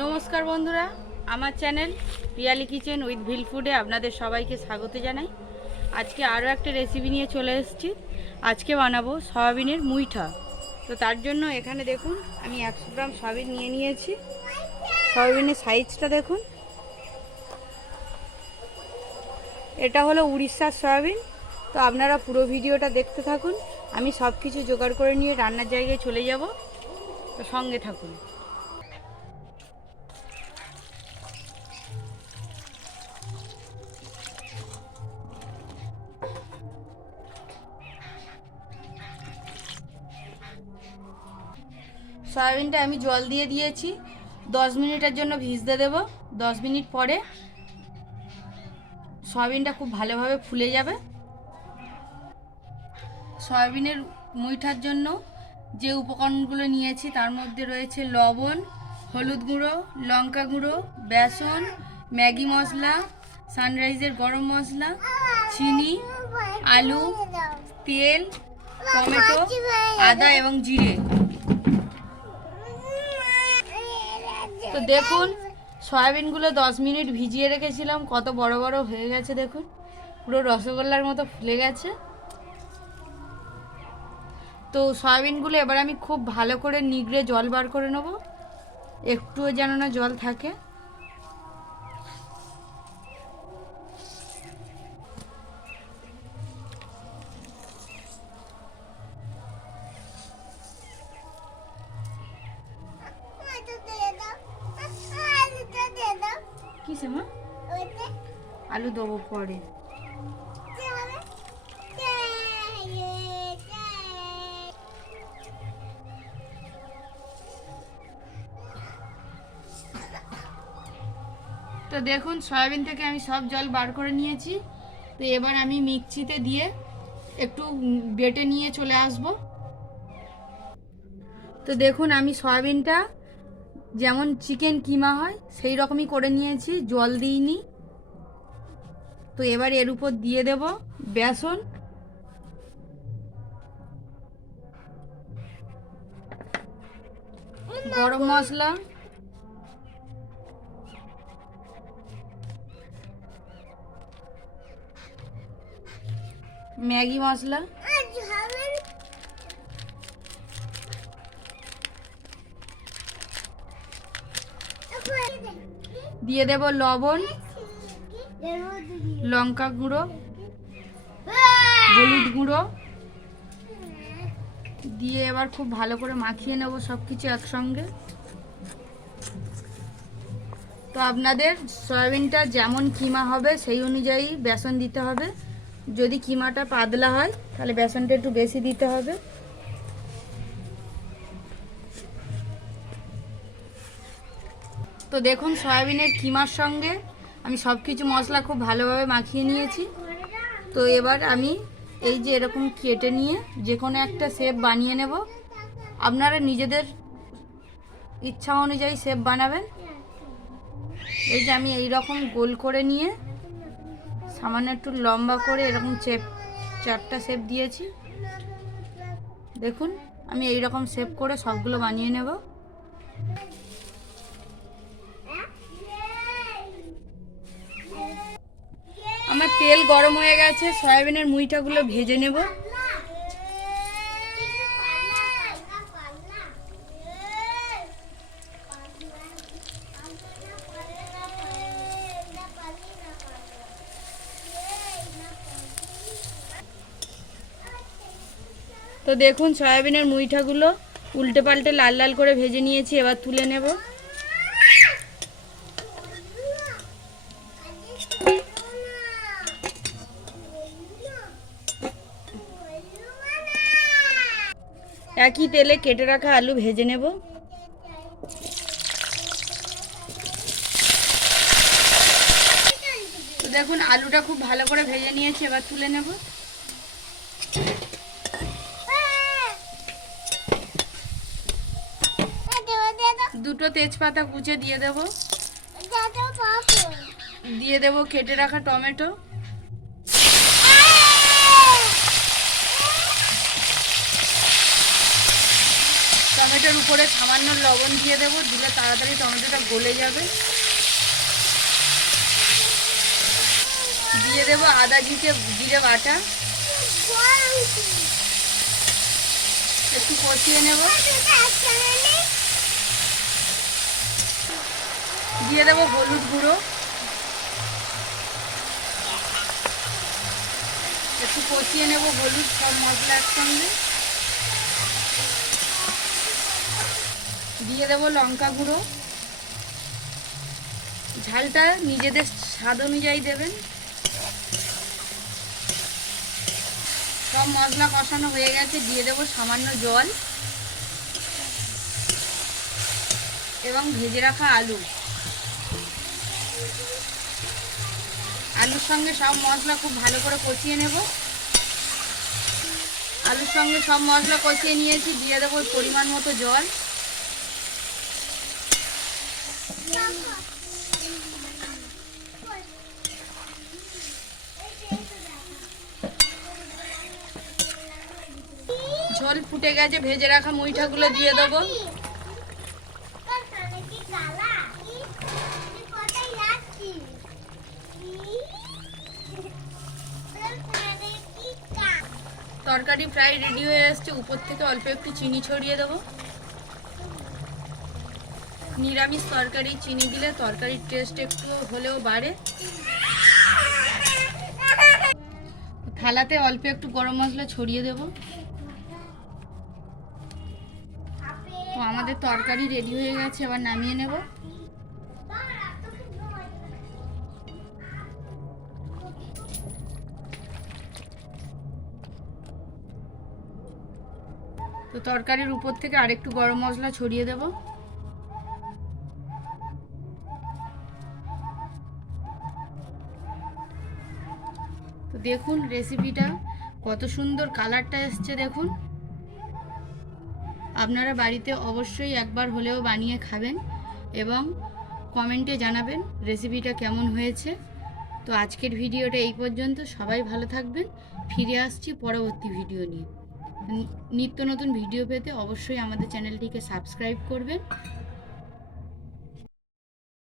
নমস্কার বন্ধুরা, আমার চ্যানেল পিয়ালি কিচেন উইথ ভিল ফুডে আপনাদের সবাইকে স্বাগত জানাই। আজকে আরও একটা রেসিপি নিয়ে চলে এসেছি। আজকে বানাবো সয়াবিনের মুইঠা। তো তার জন্য এখানে দেখুন আমি 100 গ্রাম সয়াবিন নিয়ে নিয়েছি। সয়াবিনের সাইজটা দেখুন, এটা হলো উড়িষ্যার সয়াবিন। তো আপনারা পুরো ভিডিওটা দেখতে থাকুন। আমি সব কিছু জোগাড় করে নিয়ে রান্নার জায়গায় চলে যাব, তো সঙ্গে থাকুন। সয়াবিনটা আমি জল দিয়ে দিয়েছি, 10 মিনিটের জন্য ভিজতে দেব। 10 মিনিট পরে সয়াবিনটা খুব ভালোভাবে ফুলে যাবে। সয়াবিনের মুইঠার জন্য যে উপকরণগুলো নিয়েছি তার মধ্যে রয়েছে লবণ, হলুদ গুঁড়ো, লঙ্কা গুঁড়ো, বেসন, ম্যাগি মশলা, সানরাইজের গরম মশলা, চিনি, আলু, তেল, টমেটো, আদা এবং জিরে। তো দেখুন সয়াবিনগুলো 10 মিনিট ভিজিয়ে রেখেছিলাম, কত বড় বড় হয়ে গেছে দেখুন, পুরো রসগোল্লার মতো ফুলে গেছে। তো সয়াবিনগুলো এবার আমি খুব ভালো করে নিগড়ে জল বার করে নেব, একটুও যেন না জল থাকে। কিসে মা? আলু দেবো পরে। তো দেখুন সয়াবিন থেকে আমি সব জল বার করে নিয়েছি। তো এবার আমি মিক্সিতে দিয়ে একটু বেটে নিয়ে চলে আসব। তো দেখুন আমি সয়াবিনটা যেমন চিকেন কিমা হয় সেই রকমই করে নিয়েছি, জল দিইনি। তো এবার এর উপর দিয়ে দেব বেসন, গরম মশলা, ম্যাগি মশলা, দিয়ে দেব লবণ, লঙ্কা গুঁড়ো, হলুদ গুঁড়ো দিয়ে এবার খুব ভালো করে মাখিয়ে নেব সব কিছু একসঙ্গে। তো আপনাদের সয়াবিনটা যেমন কিমা হবে সেই অনুযায়ী বেসন দিতে হবে। যদি কিমাটা পাতলা হয় তাহলে বেসনটা একটু বেশি দিতে হবে। তো দেখুন সয়াবিনের কিমার সঙ্গে আমি সব কিছু মশলা খুব ভালোভাবে মাখিয়ে নিয়েছি। তো এবার আমি এই যে এরকম কেটে নিয়ে যে কোনো একটা শেপ বানিয়ে নেব। আপনারা নিজেদের ইচ্ছা অনুযায়ী শেপ বানাবেন। এই যে আমি এই রকম গোল করে নিয়ে সামান্য একটু লম্বা করে এরকম চারটা শেপ দিয়েছি। দেখুন আমি এই রকম শেপ করে সবগুলো বানিয়ে নেব। আমার তেল গরম হয়ে গেছে, সয়াবিনের মুইঠাগুলো ভেজে নেব। তো দেখুন সয়াবিনের মুইঠাগুলো উল্টে পাল্টে লাল লাল করে ভেজে নিয়েছি, এবার তুলে নেব। একই তেলে কেটে রাখা আলু ভেজে নেব। তো দেখুন আলুটা খুব ভালো করে ভেজে নিয়েছি, এবার তুলে নেব। দুটো তেজপাতা কুচে দিয়ে দেব, দিয়ে দেব কেটে রাখা টমেটো, টমেটোর উপরে সামান্য লবণ দিয়ে দেবো, দিলে তাড়াতাড়ি টমেটোটা গলে যাবে। দিয়ে দেবো আদা জিরে বাটা, একটু কষিয়ে নেব। দিয়ে দেবো হলুদ গুঁড়ো, একটু কষিয়ে নেব হলুদ সব মশলা একসঙ্গে। দিয়ে দেবো লঙ্কা গুঁড়ো, ঝালটা নিজেদের স্বাদ অনুযায়ী দেবেন। সব মশলা কষানো হয়ে গেছে, দিয়ে দেবো সামান্য জল এবং ভেজে রাখা আলু। আলুর সঙ্গে সব মশলা খুব ভালো করে কষিয়ে নেব। আলুর সঙ্গে সব মশলা কষিয়ে নিয়েছি, দিয়ে দেবো পরিমাণ মতো জল। ঝোল ফুটে গেছে, ভেজে রাখা মুইঠাগুলো দিয়ে দেবো। তরকারি প্রায় রেডি হয়ে আসছে, উপর থেকে অল্প একটু চিনি ছড়িয়ে দেবো। নিরামিষ তরকারি চিনি দিলে তরকারির টেস্ট একটু হলেও বাড়ে। থালাতে অল্প একটু গরম মশলা ছড়িয়ে দেব। তো আমাদের তরকারি রেডি হয়ে গেছে, এবার নামিয়ে নেব। তো তরকারির উপর থেকে আরেকটু গরম মশলা ছড়িয়ে দেব। তো দেখুন রেসিপিটা কত সুন্দর কালারটা এসছে দেখুন। আপনারা বাড়িতে অবশ্যই একবার হলেও বানিয়ে খাবেন এবং কমেন্টে জানাবেন রেসিপিটা কেমন হয়েছে। তো আজকের ভিডিওটা এই পর্যন্ত, সবাই ভালো থাকবেন। ফিরে আসছি পরবর্তী ভিডিও নিয়ে। নিত্য নতুন ভিডিও পেতে অবশ্যই আমাদের চ্যানেলটিকে সাবস্ক্রাইব করবেন।